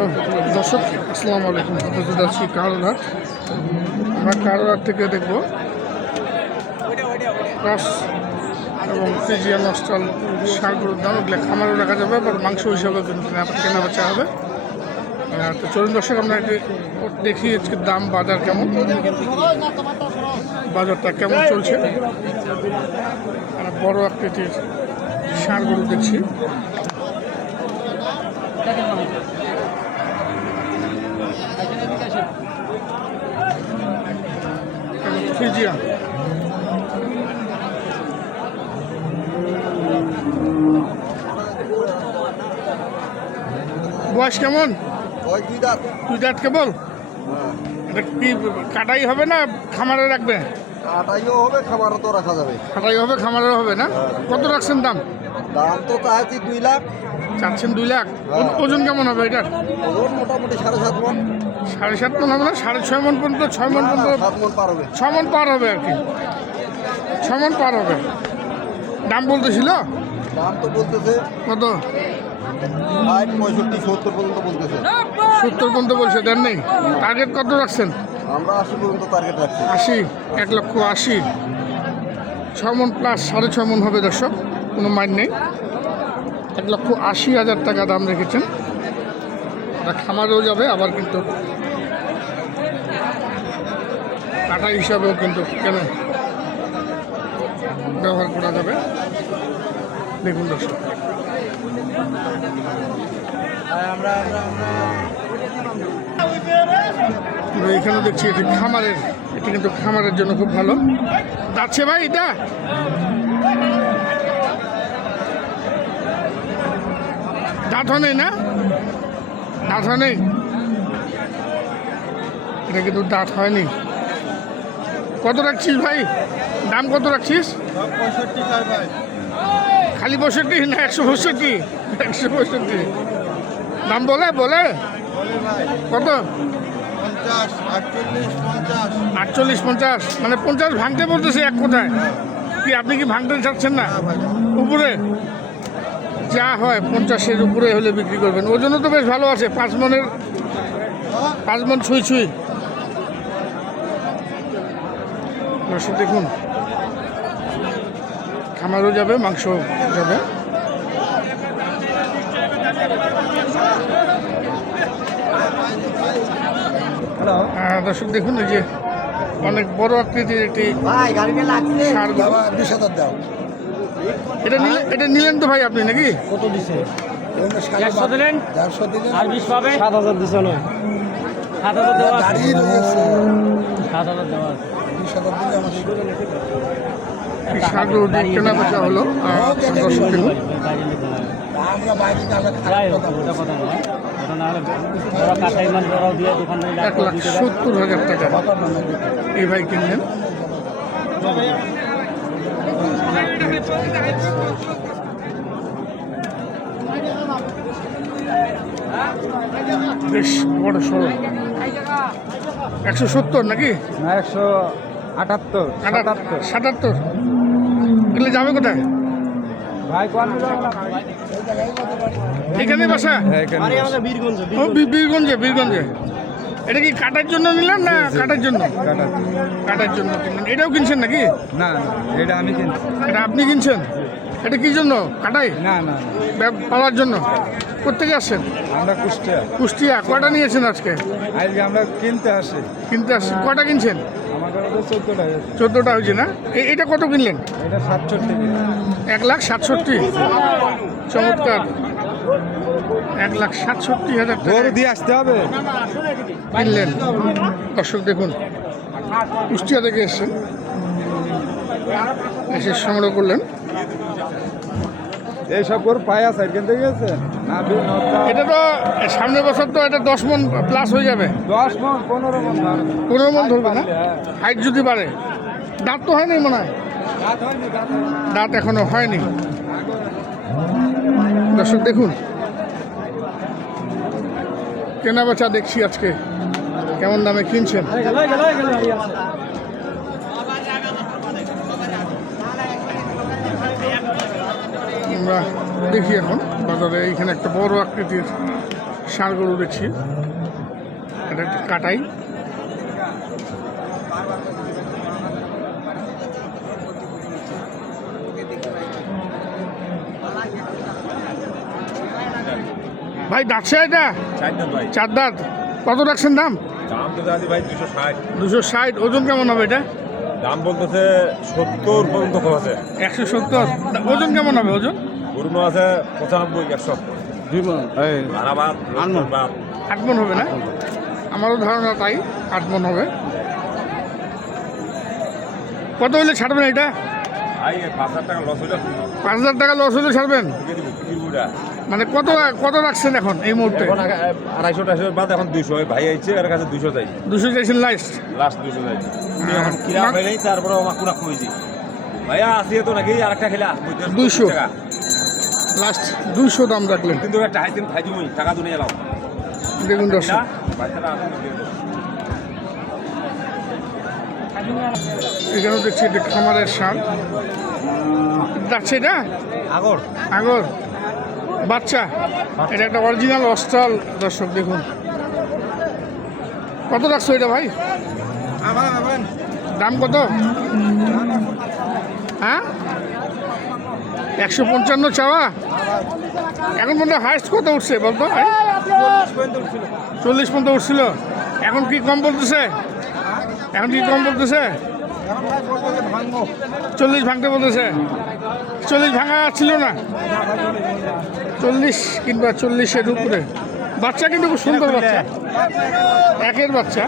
দর্শক আসসালামু আলাইকুম। আপনাদের যাচ্ছি কারোরহাট। আমরা কারোরহাট থেকে দেখব ক্রস এবং ফ্রিজিয়ান অস্ট্রাল ষাঁড়গুলোর দাম। এগুলো খামারও রাখা যাবে, আবার মাংস হিসাবেও কিন্তু কেনা বেচা হবে। তো চলুন দর্শক, আমরা একটু দেখি আজকে দাম বাজার কেমন, বাজারটা কেমন চলছে। বড় আকৃতির ষাঁড়গুলো দেখছি। ফ্রিজিয়ান বয়স কেমন? দুই দাঁত কেবল? এটা কি কাটাই হবে না খামারে রাখবে? কাটাইও হবে, খামারও তো রাখা যাবে। কাটাই হবে, খামারেও হবে না? কত রাখছেন দাম? দাম তো চাইছি 2 লাখ। চাচ্ছেন 2 লাখ? ওজন কেমন হবে এটার? ওজন মোটামুটি 7.5 মন। 7.5 মন হবে না? 6.5 মন পর্যন্ত? 6 মন পর্যন্ত? 7 মন পার হবে। 6 মন পার হবে আর কি, 6 মন পার হবে। দাম বলতেছিল? দাম তো বলতেছে কত? 65, 70 পর্যন্ত বলতেছে। 70 পর্যন্ত বলছে, দেন নেই? টার্গেট কত রাখছেন? আমরা 80 পর্যন্ত টার্গেট রাখছি। 80, 1,80,000। 6 মন প্লাস 6.5 মন হবে দর্শক, কোনো মাইন নেই। 1,80,000 টাকা দাম রেখেছেন। এটা খামারেও যাবে, আবার কিন্তু কাটা হিসাবেও কিন্তু কেন ব্যবহার করা যাবে। দেখুন দর্শক, এখানে দেখছি এটি খামারের, এটি কিন্তু খামারের জন্য খুব ভালো। যাচ্ছে ভাই এটা? দাঁত নেই না? দাঁত নেই, এটা কিন্তু দাঁত হয়নি। কত রাখছিস ভাই? দাম কত রাখছিস? 65 খালি 65 না 165? 165 দাম বলে বলে কত? 50, 48, 50। 48, 50, মানে 50 ভাঙতে বলতেছে এক কথায়। কি আপনি কি ভাঙতে চাচ্ছেন না? উপরে যা হয় 50-এর উপরে হলে বিক্রি করবেন। ওজনও তো বেশ ভালো আছে, 5 মনের, 5 মন ছুঁই ছুঁই। দর্শক দেখুন, খামারও যাবে, মাংস যাবে। দর্শক দেখুন, এই যে অনেক বড় আকৃতির একটি ষাঁড়। 20,000 দাও। এটা নিলেন তো ভাই আপনি নাকি? কত দিছে? 100 দিলেন, 150 দিলেন। আর 20 পাবে। 7,000 দিছে না? 7,000 দেওয়া আছে। গাড়ি রয়েছে। 7,000 দেওয়া আছে। 20,000 দিলে আমার ষাঁড়গুলো কেনা বেচা হলো। দর্শক দেখুন, আমরা বাইরে আমরা যাই হোক, ওটা কথা নয়। ওটা না হলে ওরা কাঁচাই মাল ওরাও দিয়ে দোকানদারি 1,70,000 টাকা এই ভাই কিনলেন। বেশ বড় সড়ো। 170 নাকি? 178, 77? এগুলো যাবে কোথায়? ভাই কোন এখানে বাসা? ও বীরগঞ্জে। এটা কি কাটার জন্য নিলেন না কাটার জন্য? কাটার জন্য কিনলেন। এটাও কিনছেন নাকি? না, এটা আমি কিনছি। এটা আপনি কিনছেন? এটা কি জন্য? কাটাই না, পাওয়ার জন্য? কোথেকে আসছেন? আমরা কুষ্টিয়া। কয়টা নিয়েছেন আজকে? আজকে আমরা কিনতে আসি। কয়টা কিনছেন? আমাদের 14টা। 14টা হয়েছে না? এটা কত কিনলেন? এটা 67। 1,67,000। চমৎকার, 1,67,000 টাকা দিয়ে আসতে হবে। কিনলেন। দর্শক দেখুন, কুষ্টিয়া থেকে এসছেন, এসে সংগ্রহ করলেন। এইসব গরু পায়া সাইড কিনতে গেছে না? এটা তো সামনের বছর তো এটা 10 মন প্লাস হয়ে যাবে। 10 মন, 15 মন। 15 মন ধরবে না? হাইট যদি বাড়ে। দাঁত তো হয়নি মনে হয়? দাঁত এখনো হয়নি। দর্শক দেখুন, কেনা বেচা দেখছি আজকে কেমন দামে কিনছেন। আমরা দেখি এখন বাজারে এইখানে একটা বড় আকৃতির ষাঁড় গরু দেখছি, এটা একটা কাটাই। ভাই দাঁতছে এটা? ভাই চার দাঁত। কত রাখছেন দাম? দাম তো দাদি ভাই 260। 260। ওজন কেমন হবে এটা? দাম বলতেছে 70 পর্যন্ত কম আছে। 170। ওজন কেমন হবে ওজন? পুরনো আছে 95 100। আরাবাদ আনবার 8 মণ হবে না? আমারও ধারণা তাই, 8 মণ হবে। কত হলে ছাড়বেন এটা? ভাই 5000 টাকা লস হইলো 5000 টাকা লস হলে ছাড়বেন? ঢুকে দিব কিউটা। মানে কত কত রাখছেন এখন এই মুহূর্তে? এখন 250 টাকা বাদ এখন 200 ভাই আইছে এর কাছে 200 চাই। 200 চাইছেন লাস্ট? লাস্ট 200 চাই। তুমি এখন কিরা পাইলেই তারপরে আমার পুরা কইছি ভাইয়া আসি তো নাকি আরেকটা খেলা 200 লাস্ট 200 দাম রাখলেন। কিন্তু একটা হাইতেন খাই দিবই টাকা দুনে এলাও দেখুন দর্শক, না বাচ্চাটা আসলে দিয়ে দাও। এখানেও দেখছি এটা খামারের ষাঁড়। যাচ্ছে এটা আগর আগর বাচ্চা, এটা একটা অরিজিনাল অস্ট্রাল। দর্শক দেখুন কত রাখছো এটা ভাই? দাম কত? হ্যাঁ 155 চাওয়া। এখন পর্যন্ত হাইস্ট কত উঠছে বলতো? 40 পর্যন্ত উঠছিল। এখন কি কম বলতেছে? এখন কি কম বলতেছে? 40 ভাঙতে বলতেছে। 40 ভাঙা ছিল না? 40 কিংবা 40-এর উপরে। বাচ্চা কিন্তু খুব সুন্দর বাচ্চা, একের বাচ্চা।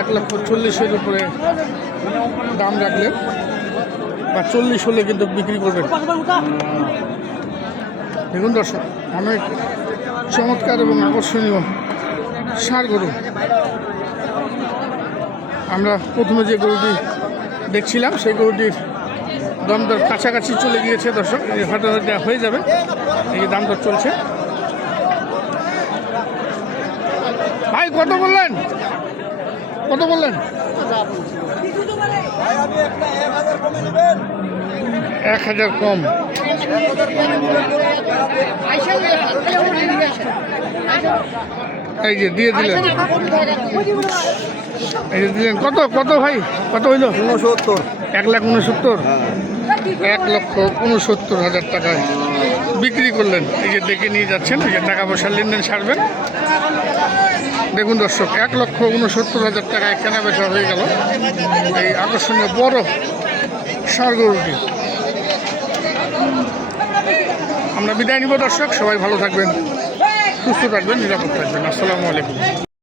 1,40,000-এর উপরে দাম রাখলেন, বা 40 হলে কিন্তু বিক্রি করবেন। দেখুন দর্শক, অনেক চমৎকার এবং আকর্ষণীয় ষাঁড় গরু। আমরা প্রথমে যে গরুটি দেখছিলাম সেই গরুটির দাম দর কাছাকাছি চলে গিয়েছে দর্শক, এই হাঁটাহাঁটা হয়ে যাবে। এই দাম দর চলছে। ভাই কত বললেন? কত বললেন? 1000 কম। এই যে দিয়ে দিলেন, এই যে দিলেন। কত কত ভাই কত হইল? 69। 1,69,000। 1,69,000 টাকায় বিক্রি করলেন। এই যে দেখে নিয়ে যাচ্ছেন, এই যে টাকা পয়সার লেনদেন সারবেন। দেখুন দর্শক, 1,69,000 টাকায় কেনা বেচা হয়ে গেল এই আকর্ষণীয় বড় ষাঁড় গরুটি। আমরা বিদায় নিব দর্শক, সবাই ভালো থাকবেন, সুস্থ থাকবেন, নিরাপদ থাকবেন। আসসালামু আলাইকুম।